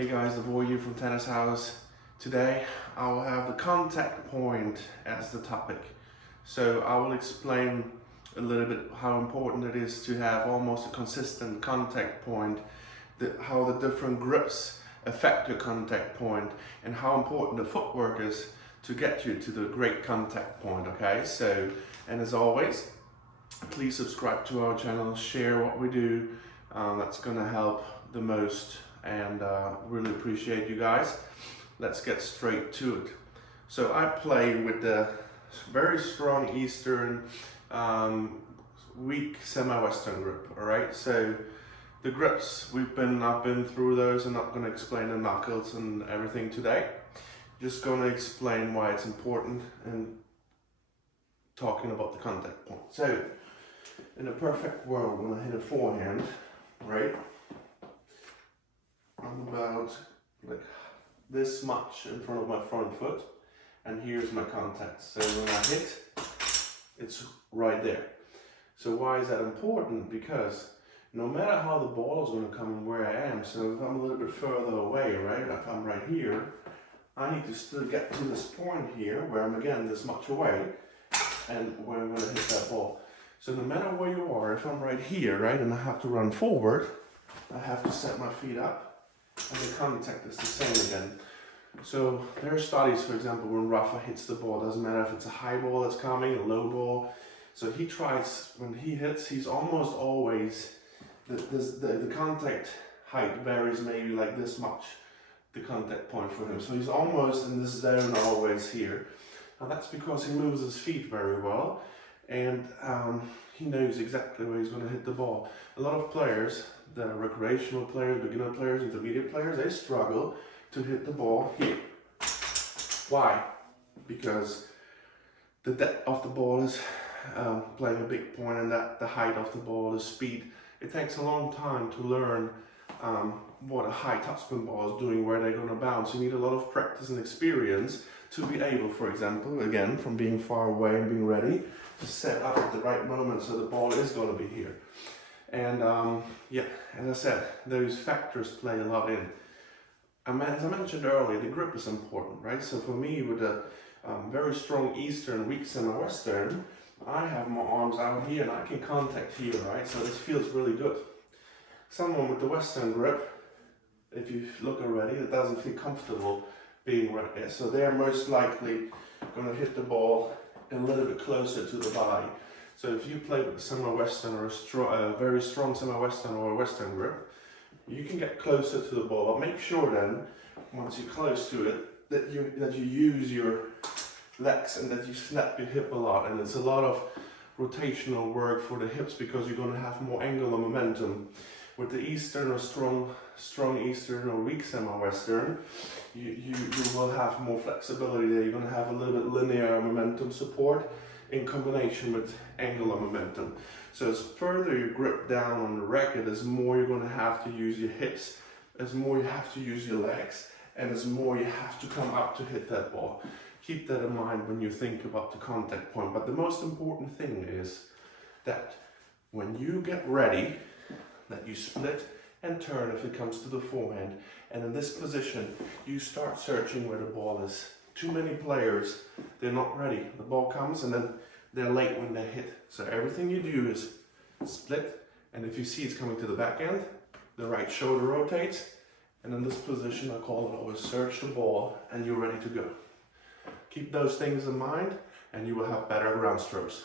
Hey guys, Davor here from Tennis House. Today I will have the contact point as the topic. So I will explain a little bit how important it is to have almost a consistent contact point, how the different grips affect your contact point, and how important the footwork is to get you to the great contact point, okay? So, and as always, please subscribe to our channel, share what we do. That's gonna help the most, and really appreciate you guys. Let's get straight to it. So I play with the very strong Eastern, weak semi-Western grip, all right? So the grips, I've been through those. I'm not gonna explain the knuckles and everything today. Just gonna explain why it's important and talking about the contact point. So in a perfect world, when I hit a forehand, right? I'm about like this much in front of my front foot, and here's my contact. So when I hit, it's right there. So why is that important? Because no matter how the ball is going to come and where I am, so if I'm a little bit further away, right, if I'm right here, I need to still get to this point here where I'm again this much away and where I'm going to hit that ball. So no matter where you are, if I'm right here, right, and I have to run forward, I have to set my feet up, and the contact is the same again. So there are studies, for example, when Rafa hits the ball, doesn't matter if it's a high ball that's coming, a low ball. So he tries, when he hits, he's almost always, the contact height varies maybe like this much, the contact point for him. So he's almost in this zone always here. Now that's because he moves his feet very well, and he knows exactly where he's going to hit the ball. A lot of players, the recreational players, beginner players, intermediate players, they struggle to hit the ball here. Why? Because the depth of the ball is playing a big point, and that the height of the ball, the speed. It takes a long time to learn what a high topspin ball is doing, where they're going to bounce. You need a lot of practice and experience to be able, for example, again, from being far away and being ready, to set up at the right moment so the ball is going to be here. And yeah, as I said, those factors play a lot in. As I mentioned earlier, the grip is important, right? So for me, with a very strong Eastern, weak semi-Western, I have my arms out here and I can contact here, right? So this feels really good. Someone with the Western grip, if you look already, it doesn't feel comfortable being right there. So they're most likely going to hit the ball a little bit closer to the body. So if you play with a semi-Western or a very strong semi-Western or a Western grip, you can get closer to the ball. But make sure then, once you're close to it, that you use your legs and that you snap your hip a lot. And it's a lot of rotational work for the hips because you're going to have more angular momentum. With the Eastern or strong Eastern or weak semi-Western, you will have more flexibility there. You're going to have a little bit linear momentum support in combination with angular momentum. So as further you grip down on the racket, as more you're going to have to use your hips, as more you have to use your legs, and as more you have to come up to hit that ball. Keep that in mind when you think about the contact point. But the most important thing is that when you get ready, that you split and turn if it comes to the forehand. And in this position, you start searching where the ball is. Too many players, they're not ready. The ball comes and then they're late when they hit. So everything you do is split, and if you see it's coming to the backhand, the right shoulder rotates, and in this position, I call it always search the ball, and you're ready to go. Keep those things in mind, and you will have better ground strokes.